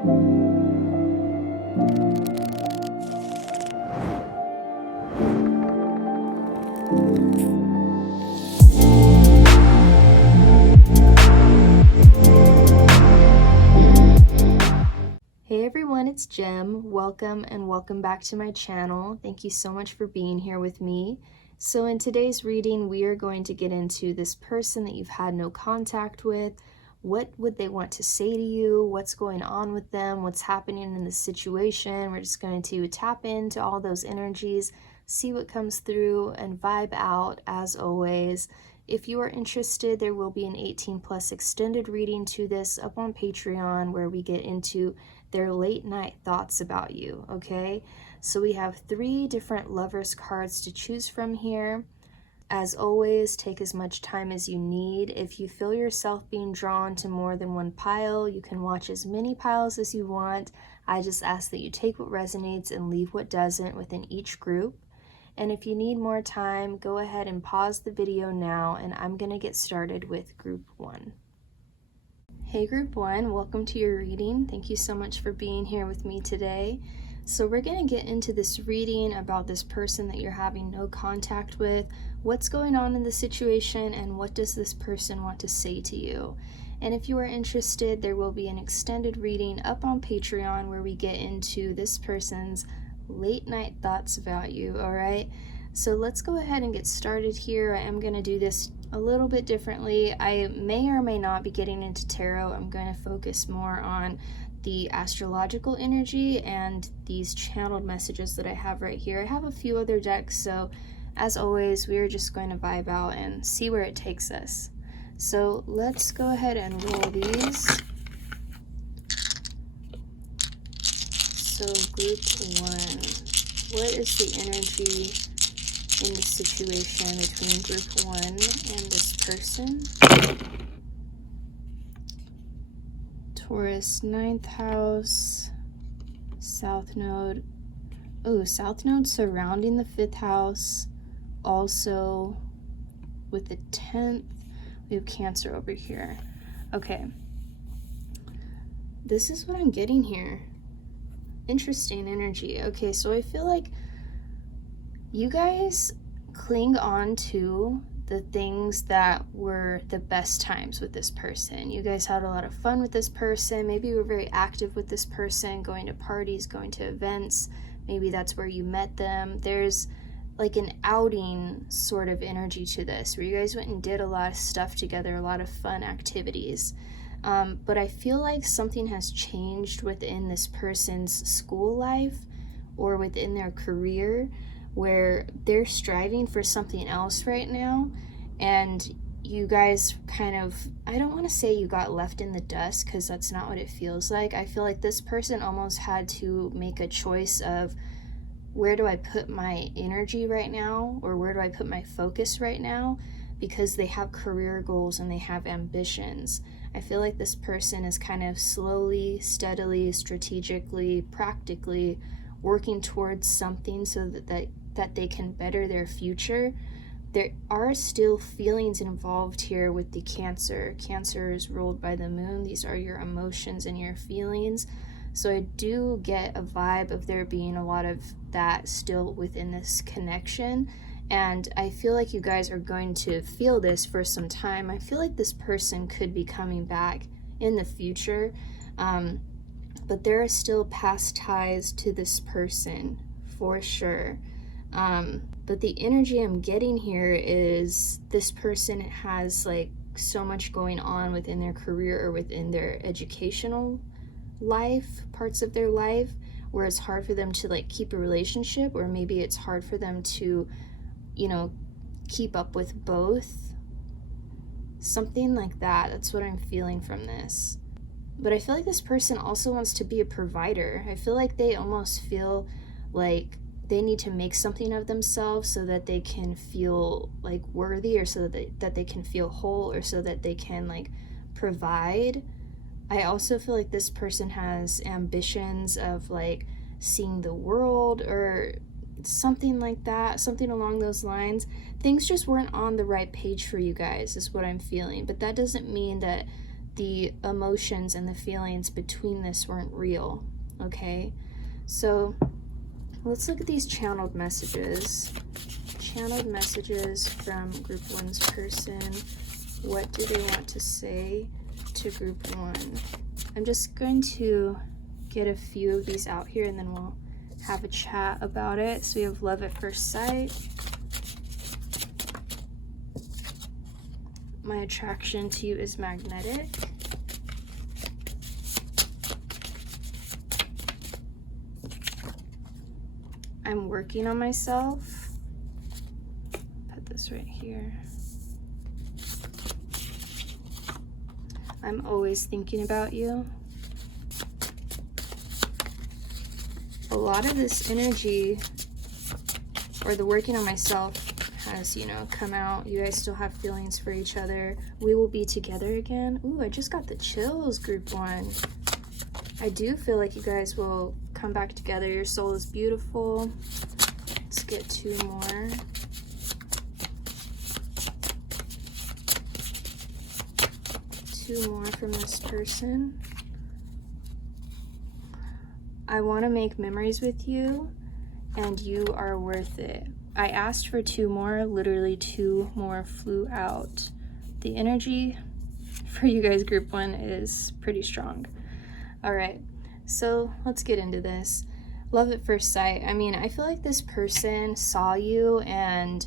Hey everyone, it's Jem. Welcome and welcome back to my channel. Thank you so much for being here with me. So in today's reading, we are going to get into this person that you've had no contact with. What would they want to say to you? What's going on with them? What's happening in the situation? We're just going to tap into all those energies, see what comes through, and vibe out as always. If you are interested, there will be an 18+ extended reading to this up on Patreon where we get into their late night thoughts about you, okay? So we have 3 different lovers cards to choose from here. As always, take as much time as you need. If you feel yourself being drawn to more than one pile, you can watch as many piles as you want. I just ask that you take what resonates and leave what doesn't within each group. And if you need more time, go ahead and pause the video now, and I'm gonna get started with group 1. Hey group 1, welcome to your reading. Thank you so much for being here with me today. So we're going to get into this reading about this person that you're having no contact with, what's going on in the situation, and what does this person want to say to you. And if you are interested, there will be an extended reading up on Patreon where we get into this person's late night thoughts about you, all right? So let's go ahead and get started here. I am going to do this a little bit differently. I may or may not be getting into tarot. I'm going to focus more on the astrological energy and these channeled messages that I have right here. I have a few other decks, so as always, we are just going to vibe out and see where it takes us. So let's go ahead and roll these. So group 1, what is the energy in the situation between group 1 and this person? Taurus, 9th house, south node. Oh, south node surrounding the 5th house. Also with the 10th, we have Cancer over here. Okay. This is what I'm getting here. Interesting energy. Okay, so I feel like you guys cling on to the things that were the best times with this person. You guys had a lot of fun with this person. Maybe you were very active with this person, going to parties, going to events. Maybe that's where you met them. There's like an outing sort of energy to this, where you guys went and did a lot of stuff together, a lot of fun activities. But I feel like something has changed within this person's school life or within their career, where they're striving for something else right now, and you guys kind of, I don't want to say you got left in the dust, because that's not what it feels like. I feel like this person almost had to make a choice of, where do I put my energy right now, or where do I put my focus right now, because they have career goals and they have ambitions. I feel like this person is kind of slowly, steadily, strategically, practically working towards something so that they can better their future. There are still feelings involved here with the Cancer. Cancer is ruled by the moon. These are your emotions and your feelings. So I do get a vibe of there being a lot of that still within this connection. And I feel like you guys are going to feel this for some time. I feel like this person could be coming back in the future. But there are still past ties to this person for sure. But the energy I'm getting here is this person has like so much going on within their career or within their educational life, parts of their life, where it's hard for them to like keep a relationship, or maybe it's hard for them to, you know, keep up with both. Something like that. That's what I'm feeling from this. But I feel like this person also wants to be a provider. I feel like they almost feel like they need to make something of themselves so that they can feel like worthy, or so that they can feel whole, or so that they can like provide. I also feel like this person has ambitions of like seeing the world or something like that, something along those lines. Things just weren't on the right page for you guys is what I'm feeling. But that doesn't mean that the emotions and the feelings between this weren't real, okay? So let's look at these channeled messages. Channeled messages from group 1's person. What do they want to say to group 1? I'm just going to get a few of these out here and then we'll have a chat about it. So we have love at first sight. My attraction to you is magnetic. I'm working on myself. Put this right here. I'm always thinking about you. A lot of this energy, or the working on myself, has, you know, come out. You guys still have feelings for each other. We will be together again. Ooh, I just got the chills, group 1. I do feel like you guys will come back together. Your soul is beautiful. Let's get 2 more. Two more from this person. I want to make memories with you, and you are worth it. I asked for 2 more, literally 2 more flew out. The energy for you guys, group 1, is pretty strong. All right, so let's get into this. Love at first sight. I mean, I feel like this person saw you and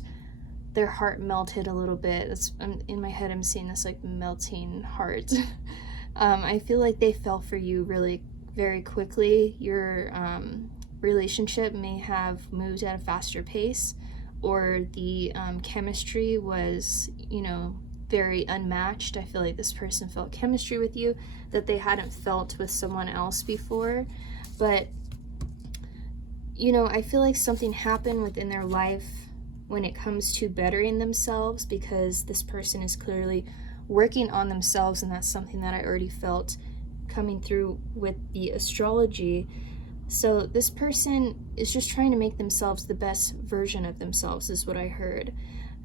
their heart melted a little bit. That's, in my head, I'm seeing this like melting heart. I feel like they fell for you really very quickly. Your relationship may have moved at a faster pace, or the chemistry was, you know, very unmatched. I feel like this person felt chemistry with you that they hadn't felt with someone else before. But, you know, I feel like something happened within their life when it comes to bettering themselves, because this person is clearly working on themselves, and that's something that I already felt coming through with the astrology. So this person is just trying to make themselves the best version of themselves, is what I heard.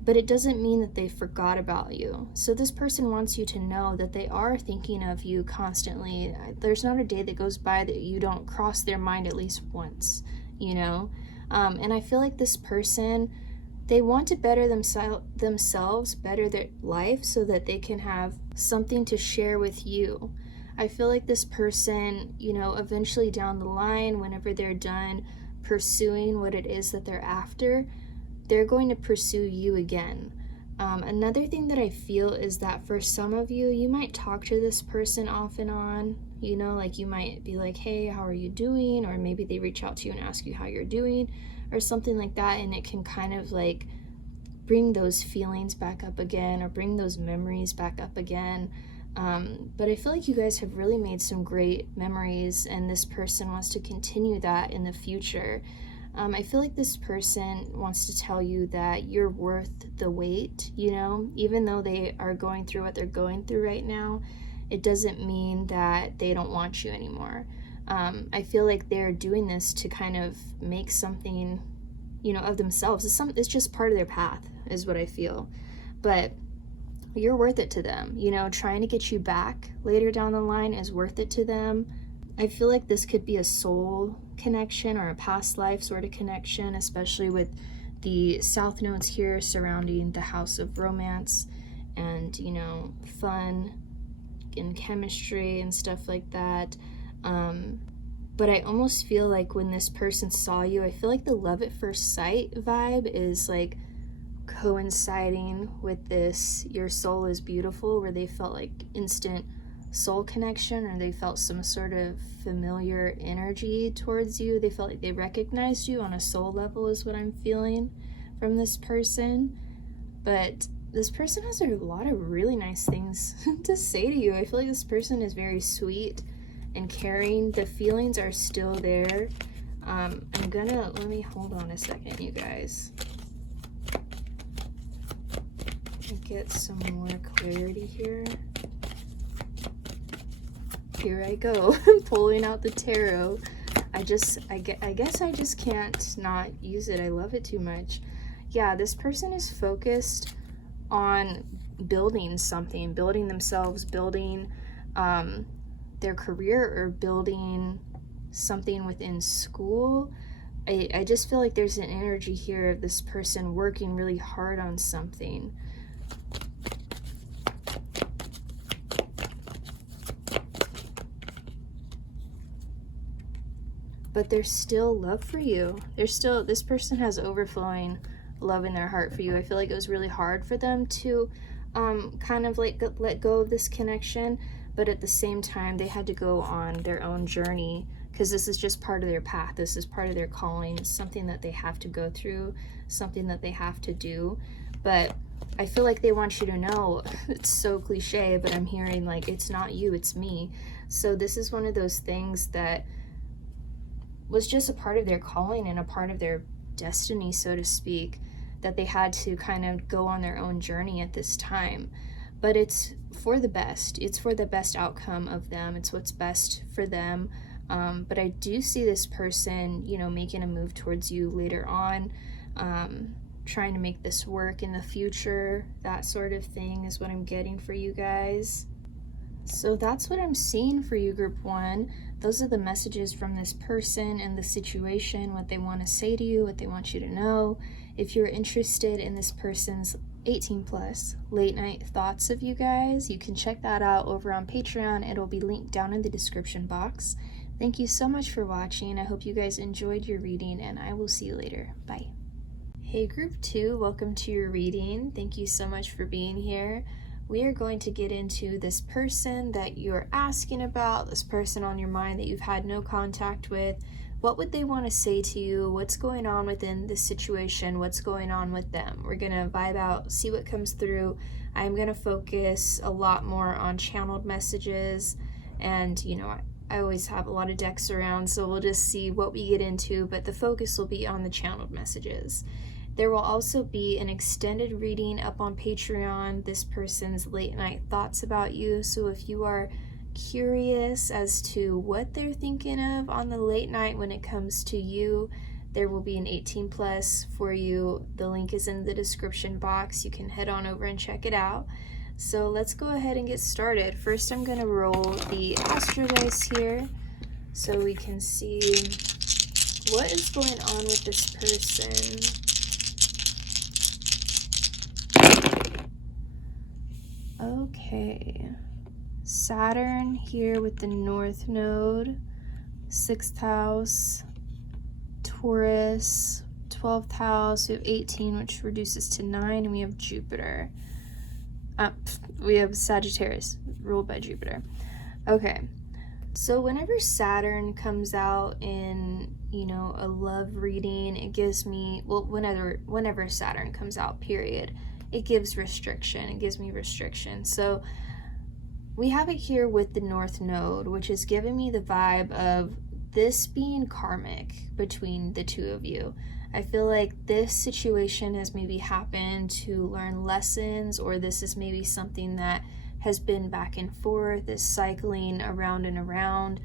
But it doesn't mean that they forgot about you. So this person wants you to know that they are thinking of you constantly. There's not a day that goes by that you don't cross their mind at least once, you know? And I feel like this person, they want to better themselves, better their life, so that they can have something to share with you. I feel like this person, you know, eventually down the line, whenever they're done pursuing what it is that they're after, they're going to pursue you again. Another thing that I feel is that for some of you, you might talk to this person off and on, you know, like you might be like, hey, how are you doing? Or maybe they reach out to you and ask you how you're doing or something like that. And it can kind of like bring those feelings back up again, or bring those memories back up again. But I feel like you guys have really made some great memories, and this person wants to continue that in the future. I feel like this person wants to tell you that you're worth the wait, you know, even though they are going through what they're going through right now, it doesn't mean that they don't want you anymore. I feel like they're doing this to kind of make something, you know, of themselves. It's just part of their path, is what I feel. But you're worth it to them, you know, trying to get you back later down the line is worth it to them. I feel like this could be a soul connection or a past life sort of connection, especially with the south nodes here surrounding the house of romance and, you know, fun and chemistry and stuff like that. But I almost feel like when this person saw you, I feel like the love at first sight vibe is like coinciding with this your soul is beautiful, where they felt like instant soul connection, or they felt some sort of familiar energy towards you. They felt like they recognized you on a soul level, is what I'm feeling from this person. But this person has a lot of really nice things to say to you. I feel like this person is very sweet and caring. The feelings are still there. Let me hold on a second, you guys. Get some more clarity here. Here I go, pulling out the tarot. I guess I just can't not use it. I love it too much. Yeah, this person is focused on building something, building themselves, building their career or building something within school. I just feel like there's an energy here of this person working really hard on something. But there's still love for you. This person has overflowing love in their heart for you. I feel like it was really hard for them to kind of like let go of this connection, but at the same time they had to go on their own journey, because this is just part of their path. This is part of their calling. It's something that they have to go through, something that they have to do. But I feel like they want you to know, it's so cliche, but I'm hearing like, it's not you, it's me. So this is one of those things that was just a part of their calling and a part of their destiny, so to speak, that they had to kind of go on their own journey at this time. But it's for the best. It's for the best outcome of them. It's what's best for them. But I do see this person, you know, making a move towards you later on, trying to make this work in the future. That sort of thing is what I'm getting for you guys. So that's what I'm seeing for you, Group 1. Those are the messages from this person and the situation, what they want to say to you, what they want you to know. If you're interested in this person's 18 plus late night thoughts of you guys, you can check that out over on Patreon. It'll be linked down in the description box. Thank you so much for watching. I hope you guys enjoyed your reading, and I will see you later. Bye. Hey Group 2, welcome to your reading. Thank you so much for being here. We are going to get into this person that you're asking about, this person on your mind that you've had no contact with. What would they want to say to you? What's going on within this situation? What's going on with them? We're going to vibe out, see what comes through. I'm going to focus a lot more on channeled messages, and you know, I always have a lot of decks around, so we'll just see what we get into, but the focus will be on the channeled messages. There will also be an extended reading up on Patreon, this person's late night thoughts about you. So if you are curious as to what they're thinking of on the late night when it comes to you, there will be an 18 plus for you. The link is in the description box. You can head on over and check it out. So let's go ahead and get started. First, I'm going to roll the Astro Dice here so we can see what is going on with this person. Okay, Saturn here with the North Node, 6th house, Taurus, 12th house, we have 18, which reduces to 9, and we have Jupiter. We have Sagittarius, ruled by Jupiter. Okay, so whenever Saturn comes out in, you know, a love reading, it gives me, well, whenever Saturn comes out, period, it gives restriction. It gives me restriction. So we have it here with the North Node, which is giving me the vibe of this being karmic between the two of you. I feel like this situation has maybe happened to learn lessons, or this is maybe something that has been back and forth, is cycling around and around.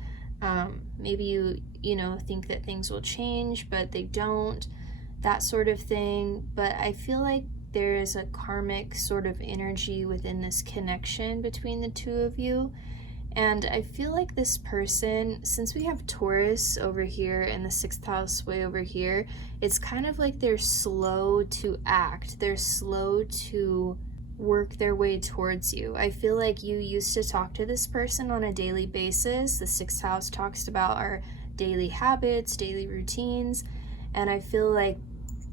Maybe you know, think that things will change, but they don't, that sort of thing. But I feel like there is a karmic sort of energy within this connection between the two of you. And I feel like this person, since we have Taurus over here and the 6th house way over here, it's kind of like they're slow to act. They're slow to work their way towards you. I feel like you used to talk to this person on a daily basis. The 6th house talks about our daily habits, daily routines, and I feel like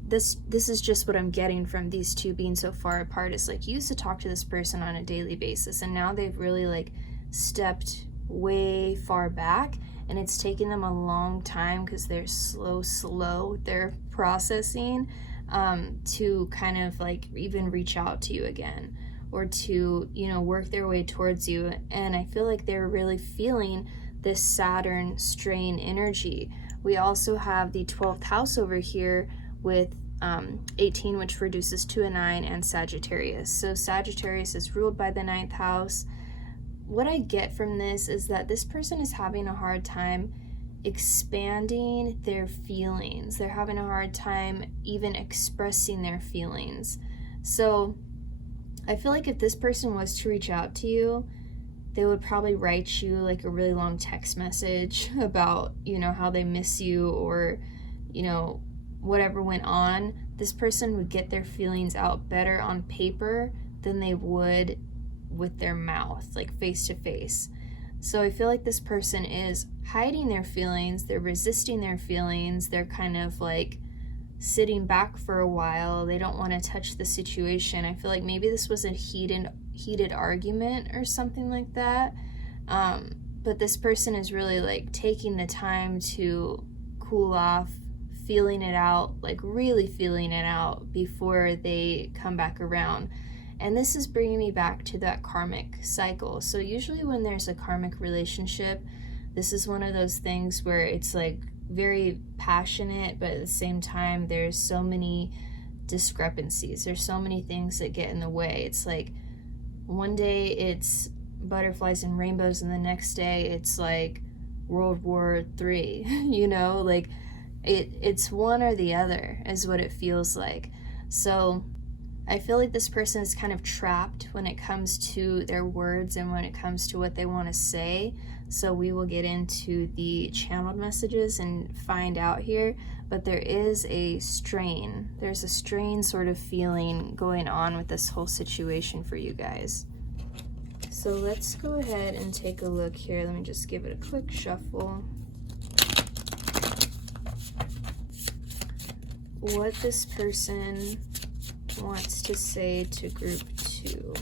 this is just what I'm getting from these two being so far apart. Is like, you used to talk to this person on a daily basis, and now they've really like stepped way far back, and it's taken them a long time because they're slow they're processing to kind of like even reach out to you again, or to, you know, work their way towards you. And I feel like they're really feeling this Saturn strain energy. We also have the 12th house over here with 18, which reduces to a 9, and Sagittarius. So Sagittarius is ruled by the 9th house. What I get from this is that this person is having a hard time expanding their feelings. They're having a hard time even expressing their feelings. So I feel like if this person was to reach out to you, they would probably write you like a really long text message about, you know, how they miss you, or, you know, whatever went on. This person would get their feelings out better on paper than they would with their mouth, like face to face. So I feel like this person is hiding their feelings, they're resisting their feelings, they're kind of like sitting back for a while, they don't want to touch the situation. I feel like maybe this was a heated argument or something like that, but this person is really like taking the time to cool off, feeling it out, like really feeling it out before they come back around. And this is bringing me back to that karmic cycle. So usually when there's a karmic relationship, this is one of those things where it's like very passionate, but at the same time there's so many discrepancies, there's so many things that get in the way. It's like one day it's butterflies and rainbows, and the next day it's like World War III. You know, like it's one or the other is what it feels like. So I feel like this person is kind of trapped when it comes to their words and when it comes to what they want to say. So we will get into the channeled messages and find out here, but there is a strain. There's a strain sort of feeling going on with this whole situation for you guys. So let's go ahead and take a look here. Let me just give it a quick shuffle. What this person wants to say to group 2.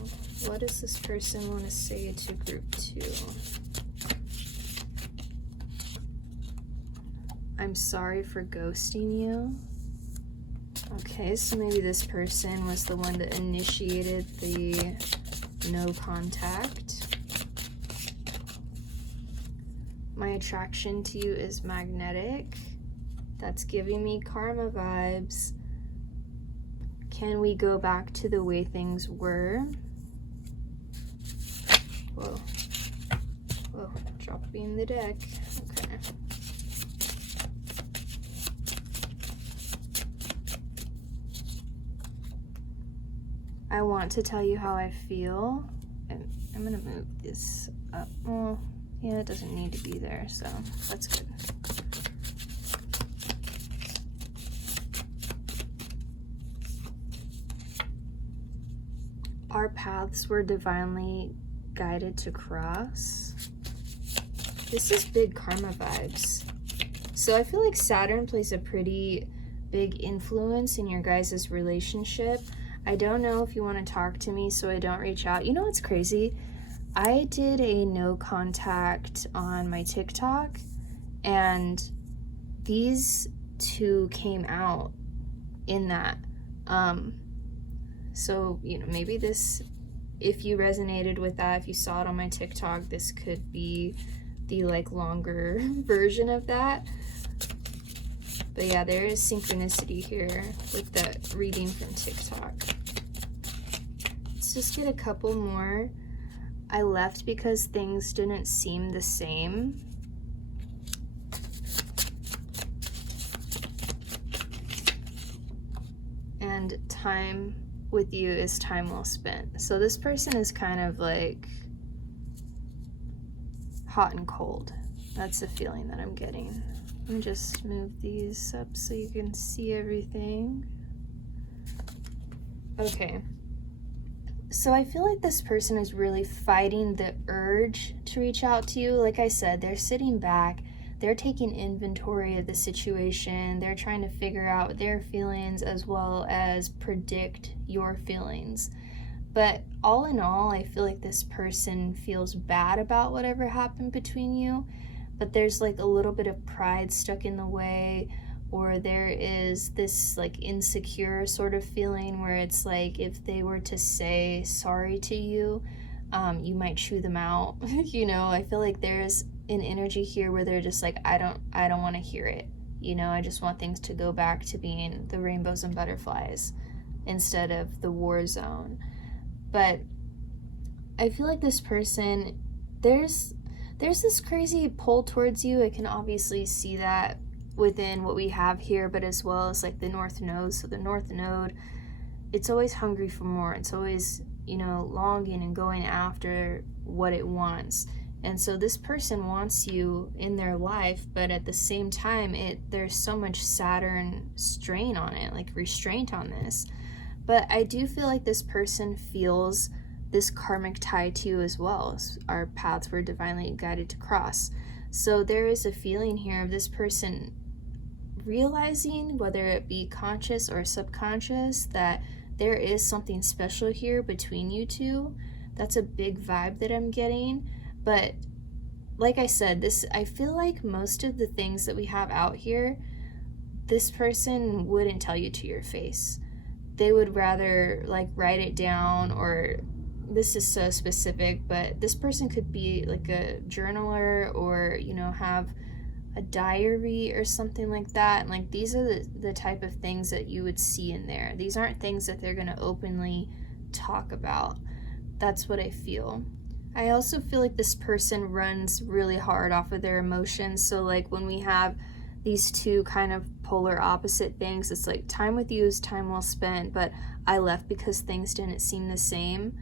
What does this person want to say to group 2? I'm sorry for ghosting you. Okay, so maybe this person was the one that initiated the no contact. My attraction to you is magnetic. That's giving me karma vibes. Can we go back to the way things were? Whoa. Whoa, dropping the deck. Okay. I want to tell you how I feel. I'm gonna move this up. Well, yeah, it doesn't need to be there, so that's good. Our paths were divinely guided to cross. This is big karma vibes. So I feel like Saturn plays a pretty big influence in your guys' relationship. I don't know if you want to talk to me, so I don't reach out. You know what's crazy? I did a no contact on my TikTok, and these two came out in that. So, you know, maybe this, if you resonated with that, if you saw it on my TikTok, this could be the like longer version of that. But yeah, there is synchronicity here with that reading from TikTok. Let's just get a couple more. I left because things didn't seem the same. And time with you is time well spent. So this person is kind of like hot and cold. That's the feeling that I'm getting. Let me just move these up so you can see everything. Okay. So I feel like this person is really fighting the urge to reach out to you. Like I said, they're sitting back. They're taking inventory of the situation. They're trying to figure out their feelings as well as predict your feelings. But all in all, I feel like this person feels bad about whatever happened between you. But there's like a little bit of pride stuck in the way, or there is this like insecure sort of feeling where it's like if they were to say sorry to you, you might chew them out. You know, I feel like there's an energy here where they're just like, I don't want to hear it. You know, I just want things to go back to being the rainbows and butterflies instead of the war zone. But I feel like this person, there's this crazy pull towards you. I can obviously see that within what we have here, but as well as like the North Node. So the North Node, it's always hungry for more. It's always, you know, longing and going after what it wants. And so this person wants you in their life, but at the same time, there's so much Saturn strain on it, like restraint on this. But I do feel like this person feels this karmic tie to you as well. Our paths were divinely guided to cross. So there is a feeling here of this person realizing, whether it be conscious or subconscious, that there is something special here between you two. That's a big vibe that I'm getting. But like I said, I feel like most of the things that we have out here, this person wouldn't tell you to your face. They would rather like write it down, or this is so specific, but this person could be like a journaler, or, you know, have a diary or something like that. And like, these are the type of things that you would see in there. These aren't things that they're going to openly talk about. That's what I feel. I also feel like this person runs really hard off of their emotions. So like when we have these two kind of polar opposite things, it's like time with you is time well spent, but I left because things didn't seem the same.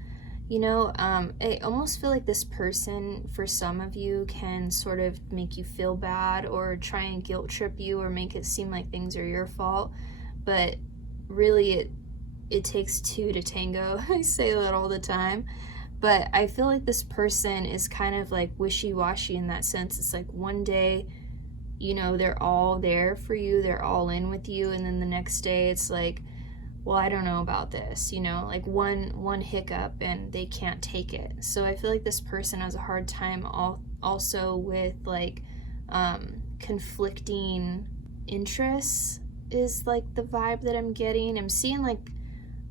You know, I almost feel like this person, for some of you, can sort of make you feel bad or try and guilt trip you or make it seem like things are your fault. But really, it takes two to tango. I say that all the time. But I feel like this person is kind of like wishy-washy in that sense. It's like one day, you know, they're all there for you, they're all in with you, and then the next day it's like, well, I don't know about this, you know, like one hiccup and they can't take it. So I feel like this person has a hard time also with like conflicting interests is like the vibe that I'm getting. I'm seeing like,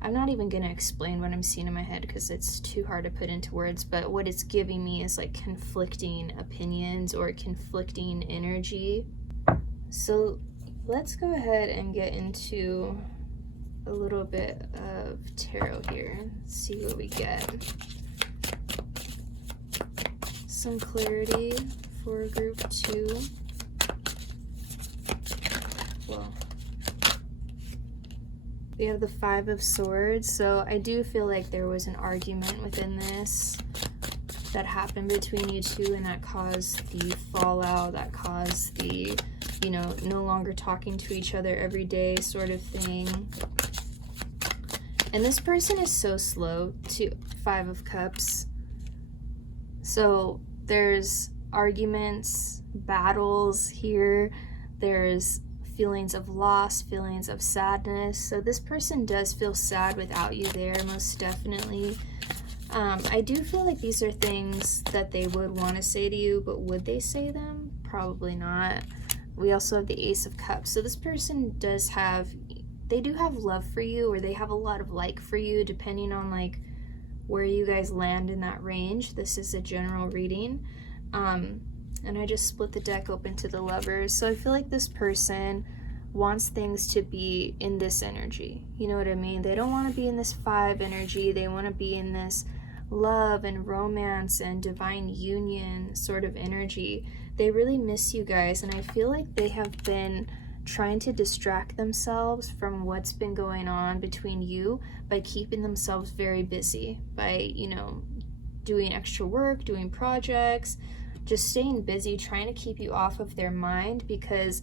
I'm not even going to explain what I'm seeing in my head because it's too hard to put into words, but what it's giving me is like conflicting opinions or conflicting energy. So let's go ahead and get into a little bit of tarot here. Let's see what we get. Some clarity for group 2. Well, we have the 5 of Swords, so I do feel like there was an argument within this that happened between you two, and that caused the fallout, that caused the, you know, no longer talking to each other every day sort of thing. And this person is so slow to 5 of Cups. So there's arguments, battles here. There's feelings of loss, feelings of sadness. So this person does feel sad without you there, most definitely. I do feel like these are things that they would want to say to you, but would they say them? Probably not. We also have the Ace of Cups. So this person does have, they do have love for you, or they have a lot of like for you, depending on like where you guys land in that range. This is a general reading. And I just split the deck open to the Lovers. So I feel like this person wants things to be in this energy. You know what I mean? They don't want to be in this 5 energy. They want to be in this love and romance and divine union sort of energy. They really miss you guys, and I feel like they have been trying to distract themselves from what's been going on between you by keeping themselves very busy, by, you know, doing extra work, doing projects, just staying busy, trying to keep you off of their mind, because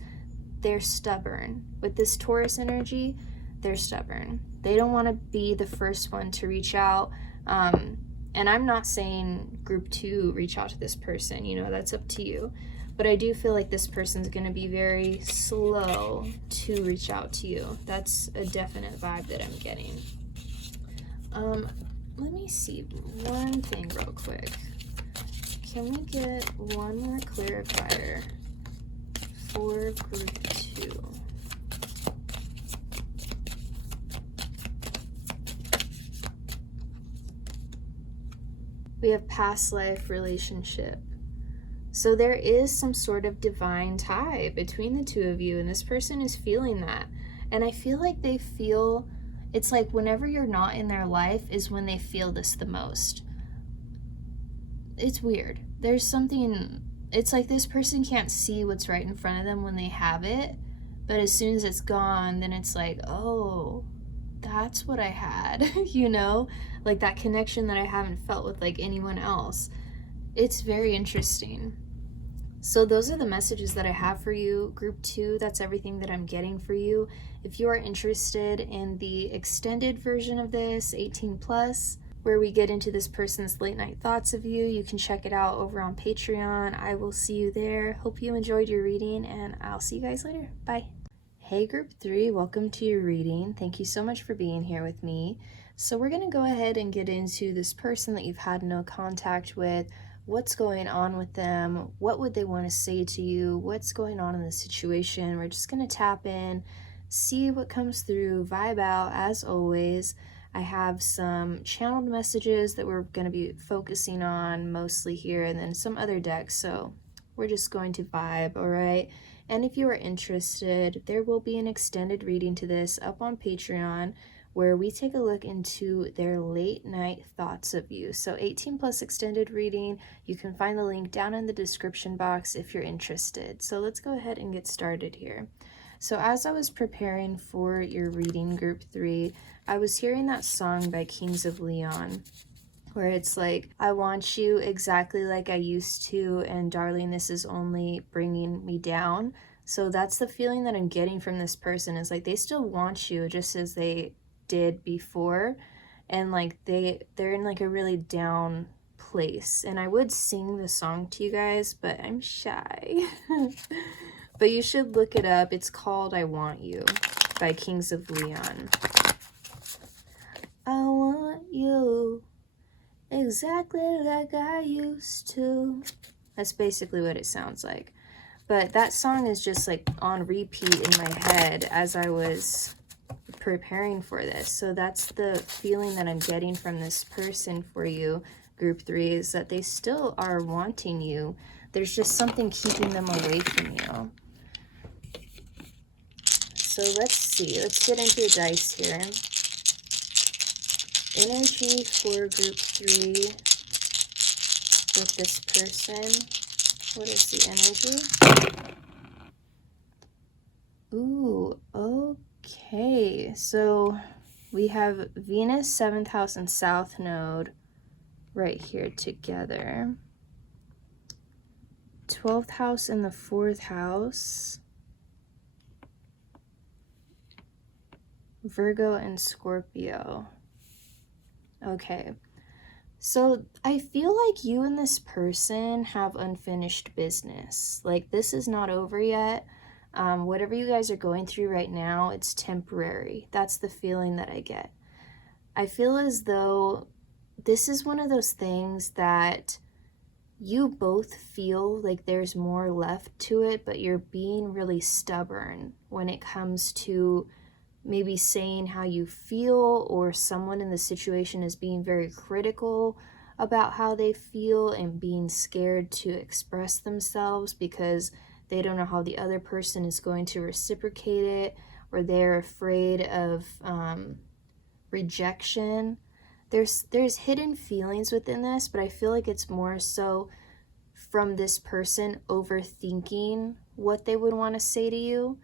they're stubborn. With this Taurus energy, they're stubborn. They don't want to be the first one to reach out. And I'm not saying group 2 reach out to this person, you know, that's up to you. But I do feel like this person's going to be very slow to reach out to you. That's a definite vibe that I'm getting. Let me see one thing real quick. Can we get one more clarifier for group 2? We have past life relationship. So there is some sort of divine tie between the two of you, and this person is feeling that. And I feel like they feel, it's like whenever you're not in their life is when they feel this the most. It's weird. There's something, it's like this person can't see what's right in front of them when they have it, but as soon as it's gone, then it's like, oh, that's what I had, you know? Like that connection that I haven't felt with like anyone else. It's very interesting. So those are the messages that I have for you, group 2. That's everything that I'm getting for you. If you are interested in the extended version of this, 18 plus, where we get into this person's late night thoughts of you, you can check it out over on Patreon. I will see you there. Hope you enjoyed your reading, and I'll see you guys later. Bye. Hey group 3, welcome to your reading. Thank you so much for being here with me. So we're going to go ahead and get into this person that you've had no contact with. What's going on with them? What would they want to say to you? What's going on in the situation? We're just going to tap in, see what comes through, vibe out. As always, I have some channeled messages that we're going to be focusing on mostly here, and then some other decks. So we're just going to vibe, all right? And if you are interested, there will be an extended reading to this up on Patreon, where we take a look into their late night thoughts of you. So 18 plus extended reading, you can find the link down in the description box if you're interested. So let's go ahead and get started here. So as I was preparing for your reading, group 3, I was hearing that song by Kings of Leon, where it's like, I want you exactly like I used to, and darling, this is only bringing me down. So that's the feeling that I'm getting from this person, is like they still want you just as they did before, and like they're in like a really down place. And I would sing the song to you guys, but I'm shy. But you should look it up. It's called I Want You by Kings of Leon. I want you exactly like I used to. That's basically what it sounds like. But that song is just like on repeat in my head as I was preparing for this. So that's the feeling that I'm getting from this person for you, group 3, is that they still are wanting you. There's just something keeping them away from you. So let's see. Let's get into the dice here. Energy for group 3 with this person. What is the energy? Ooh, okay. So we have Venus, 7th house, and South Node right here together. 12th house and the 4th house. Virgo and Scorpio. Okay. So I feel like you and this person have unfinished business. Like, this is not over yet. Whatever you guys are going through right now, it's temporary. That's the feeling that I get. I feel as though this is one of those things that you both feel like there's more left to it, but you're being really stubborn when it comes to maybe saying how you feel, or someone in the situation is being very critical about how they feel and being scared to express themselves because they don't know how the other person is going to reciprocate it, or they're afraid of rejection. There's hidden feelings within this, but I feel like it's more so from this person overthinking what they would want to say to you.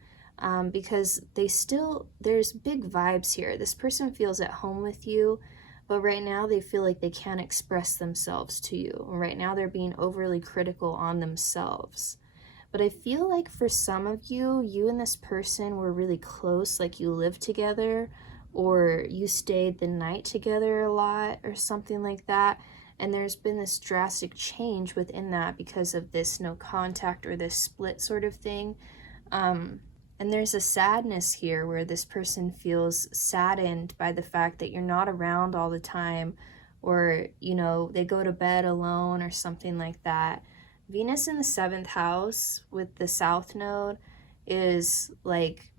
Because there's big vibes here. This person feels at home with you, but right now they feel like they can't express themselves to you. Right now they're being overly critical on themselves. But I feel like for some of you, you and this person were really close, like you lived together, or you stayed the night together a lot, or something like that. And there's been this drastic change within that because of this no contact or this split sort of thing. And there's a sadness here where this person feels saddened by the fact that you're not around all the time, or, you know, they go to bed alone or something like that. Venus in the 7th house with the South Node is like,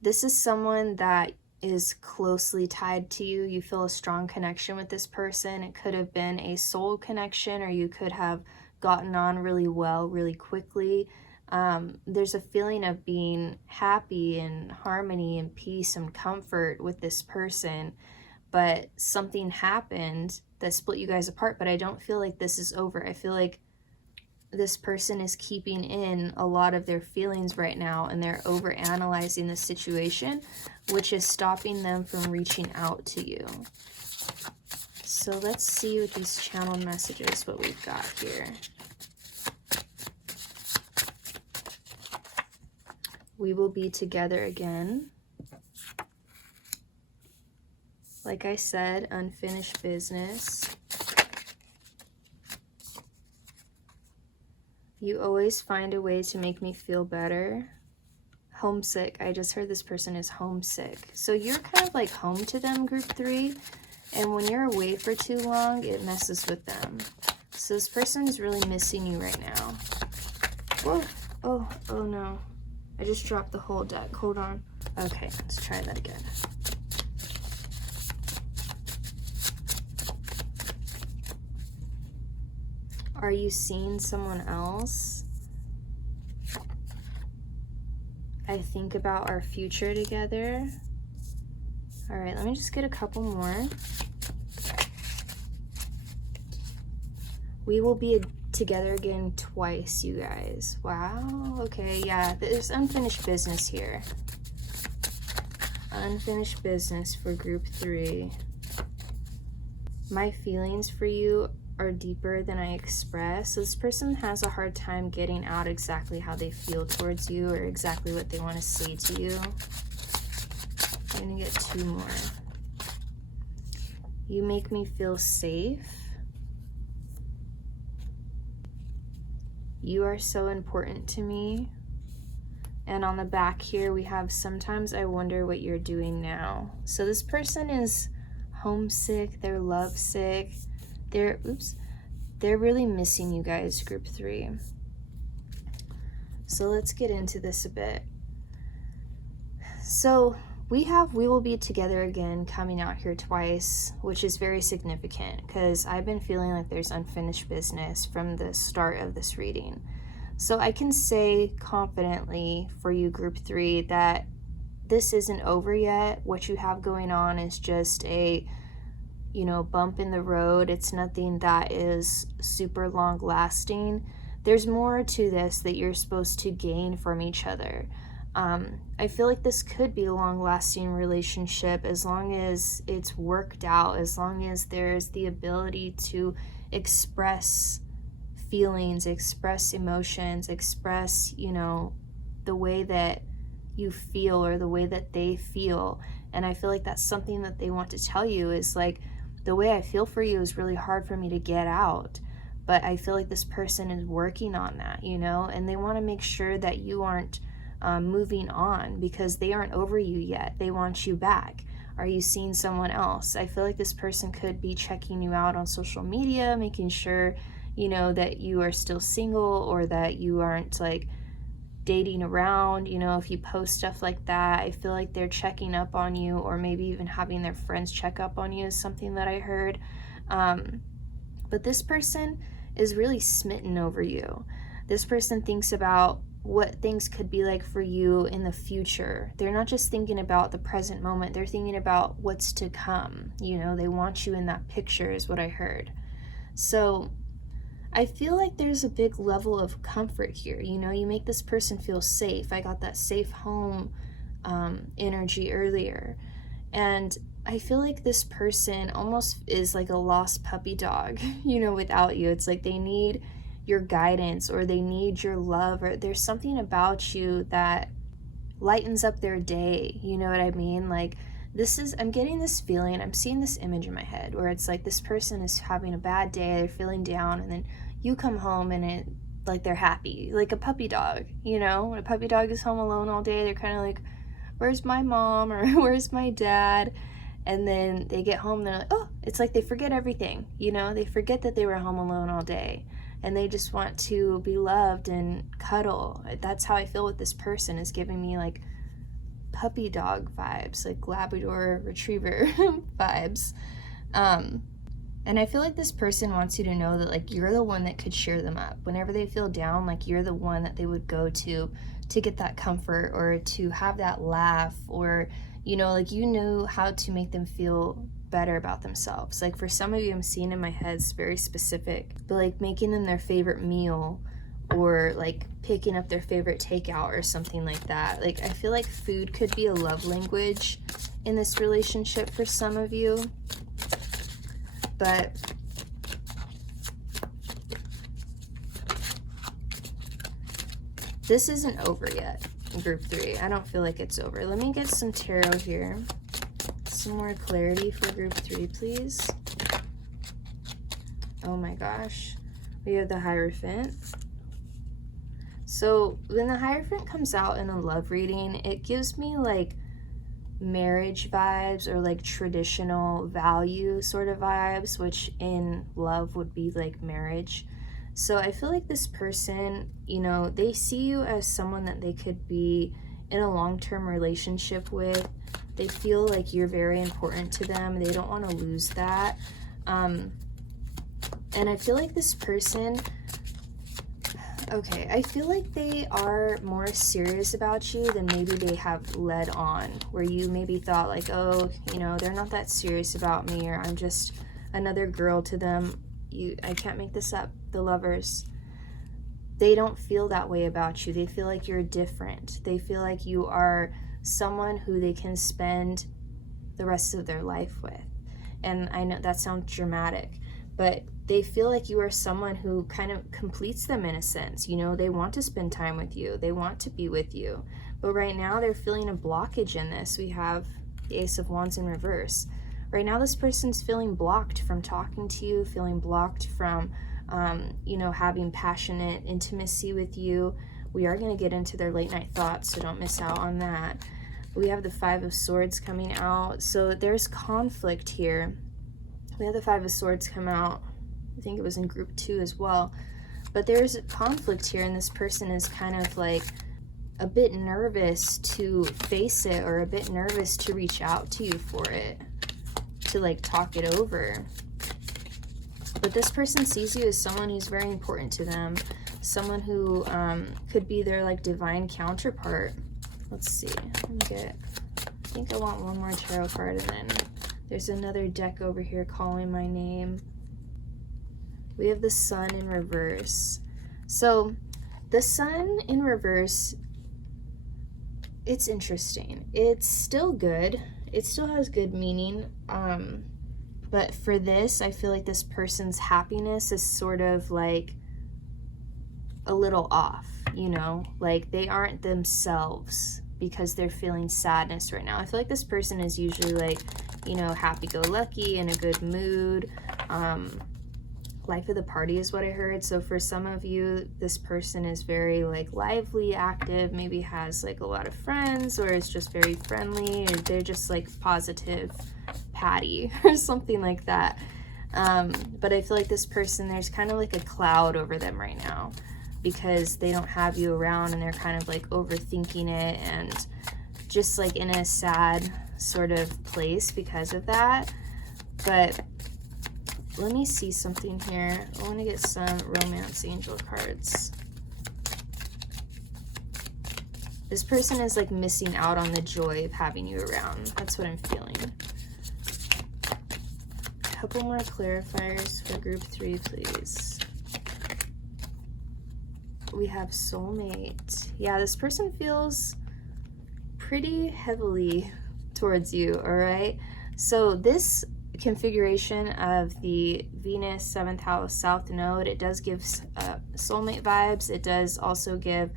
this is someone that is closely tied to you. You feel a strong connection with this person. It could have been a soul connection, or you could have gotten on really well really quickly. There's a feeling of being happy and harmony and peace and comfort with this person, but something happened that split you guys apart. But I don't feel like this is over. I feel like this person is keeping in a lot of their feelings right now, and they're over analyzing the situation, which is stopping them from reaching out to you. So let's see with these channel messages what we've got here. We will be together again. Like I said, unfinished business. You always find a way to make me feel better. Homesick. I just heard this person is homesick. So you're kind of like home to them, group 3. And when you're away for too long, it messes with them. So this person is really missing you right now. Whoa. Oh no. I just dropped the whole deck. Hold on. Okay, let's try that again. Are you seeing someone else? I think about our future together. All right, let me just get a couple more. We will be together again twice, you guys. Wow, okay, yeah, there's unfinished business here. Unfinished business for group 3. My feelings for you are deeper than I express. So this person has a hard time getting out exactly how they feel towards you or exactly what they want to say to you. I'm gonna get 2 more. You make me feel safe. You are so important to me. And on the back here we have, sometimes I wonder what you're doing now. So this person is homesick, they're lovesick, they're really missing you guys, group 3. So let's get into this a bit. So we will be together again coming out here twice, which is very significant because I've been feeling like there's unfinished business from the start of this reading. So I can say confidently for you, group 3, that this isn't over yet. What you have going on is just a, bump in the road. It's nothing that is super long lasting. There's more to this that you're supposed to gain from each other. I feel like this could be a long-lasting relationship as long as it's worked out, as long as there's the ability to express feelings, express emotions, express, the way that you feel or the way that they feel. And I feel like that's something that they want to tell you is like, the way I feel for you is really hard for me to get out. But I feel like this person is working on that, and they want to make sure that you aren't moving on because they aren't over you yet. They want you back. Are you seeing someone else? I feel like this person could be checking you out on social media, making sure, that you are still single or that you aren't like dating around. If you post stuff like that, I feel like they're checking up on you, or maybe even having their friends check up on you is something that I heard. But this person is really smitten over you. This person thinks about what things could be like for you in the future. They're not just thinking about the present moment, they're thinking about what's to come. They want you in that picture is what I heard. So I feel like there's a big level of comfort here. You make this person feel safe. I got that safe home energy earlier. And I feel like this person almost is like a lost puppy dog, without you. It's like they need your guidance or they need your love, or there's something about you that lightens up their day. You know what I mean? Like I'm getting this feeling, I'm seeing this image in my head where it's like this person is having a bad day, they're feeling down, and then you come home and they're happy, like a puppy dog. When a puppy dog is home alone all day, they're kind of like, where's my mom, or where's my dad? And then they get home and they're like, oh, it's like they forget everything. They forget that they were home alone all day and they just want to be loved and cuddle. That's how I feel with this person, is giving me like puppy dog vibes, like Labrador Retriever vibes. And I feel like this person wants you to know that like you're the one that could cheer them up whenever they feel down. Like you're the one that they would go to get that comfort or to have that laugh, or like you know how to make them feel better about themselves. Like for some of you, I'm seeing in my head, it's very specific, but like making them their favorite meal, or like picking up their favorite takeout or something like that. Like I feel like food could be a love language in this relationship for some of you. but this isn't over yet, group 3. I don't feel like it's over. Let me get some tarot here. Some more clarity for group 3, please. Oh my gosh. We have the Hierophant. So when the Hierophant comes out in a love reading, it gives me like marriage vibes or like traditional value sort of vibes, which in love would be like marriage. So I feel like this person, you know, they see you as someone that they could be in a long-term relationship with. They feel like you're very important to them. They don't want to lose that. And I feel like this person, okay, I feel like they are more serious about you than maybe they have led on, where you maybe thought like, oh, you know, they're not that serious about me, or I'm just another girl to them. I can't make this up. The Lovers, they don't feel that way about you. They feel like you're different. They feel like you are someone who they can spend the rest of their life with. And I know that sounds dramatic, but they feel like you are someone who kind of completes them in a sense. You know, they want to spend time with you. They want to be with you. But right now they're feeling a blockage in this. We have the Ace of Wands in reverse. Right now this person's feeling blocked from talking to you, feeling blocked from, you know, having passionate intimacy with you. We are going to get into their late night thoughts, so don't miss out on that. We have the Five of Swords coming out. So there's conflict here. We have the Five of Swords come out. I think it was in group 2 as well. But there's a conflict here, and this person is kind of like a bit nervous to face it, or a bit nervous to reach out to you for it, to like talk it over. But this person sees you as someone who's very important to them, someone who could be their like divine counterpart. Let's see. Let me get, I think I want one more tarot card, and then there's another deck over here calling my name. We have the Sun in reverse. So the Sun in reverse, it's interesting. It's still good. It still has good meaning. But for this, I feel like this person's happiness is sort of like a little off, you know? Like they aren't themselves because they're feeling sadness right now. I feel like this person is usually like, you know, happy-go-lucky, in a good mood. Life of the party is what I heard. So for some of you, this person is very like lively, active, maybe has like a lot of friends, or is just very friendly, or they're just like positive Patty or something like that. But I feel like this person, there's kind of like a cloud over them right now because they don't have you around, and they're kind of like overthinking it and just like in a sad sort of place because of that. But let me see something here. I want to get some romance angel cards. This person is like missing out on the joy of having you around. That's what I'm feeling. A couple more clarifiers for group 3, please. We have soulmate. Yeah, this person feels pretty heavily towards you, all right? So this configuration of the Venus 7th house South Node, it does give soulmate vibes. It does also give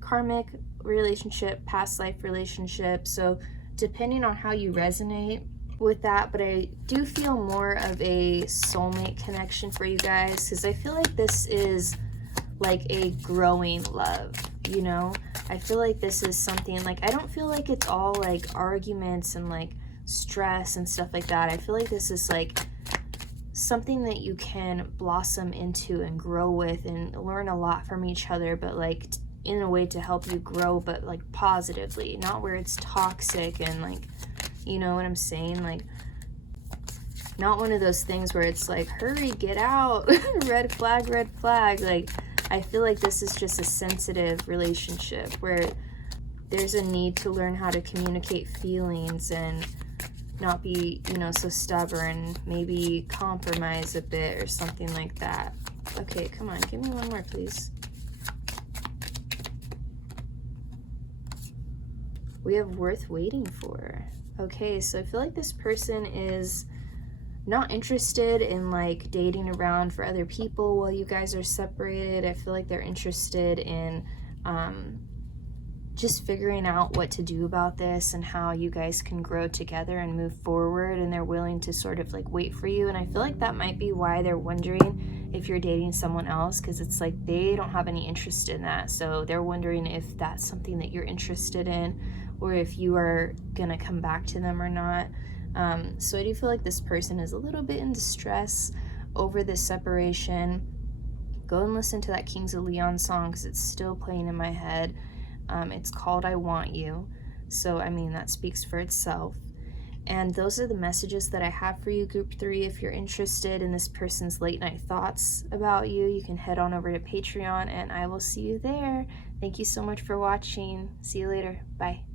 karmic relationship, past life relationship. So depending on how you resonate with that, but I do feel more of a soulmate connection for you guys, because I feel like this is like a growing love, you know? I feel like this is something like, I don't feel like it's all like arguments and like stress and stuff like that. I feel like this is like something that you can blossom into and grow with and learn a lot from each other, but like in a way to help you grow, but like positively, not where it's toxic and like, you know what I'm saying? Like, not one of those things where it's like, hurry, get out, red flag, red flag. Like, I feel like this is just a sensitive relationship where there's a need to learn how to communicate feelings and not be, you know, so stubborn, maybe compromise a bit or something like that. Okay, come on, give me one more, please. We have worth waiting for. Okay, so I feel like this person is not interested in like dating around for other people while you guys are separated. I feel like they're interested in just figuring out what to do about this and how you guys can grow together and move forward, and they're willing to sort of like wait for you. And I feel like that might be why they're wondering if you're dating someone else, because it's like they don't have any interest in that, so they're wondering if that's something that you're interested in or if you are gonna come back to them or not. So I do feel like this person is a little bit in distress over this separation. Go and listen to that Kings of Leon song because it's still playing in my head. It's called I Want You. So, I mean, that speaks for itself. And those are the messages that I have for you, Group 3. If you're interested in this person's late night thoughts about you, you can head on over to Patreon, and I will see you there. Thank you so much for watching. See you later. Bye.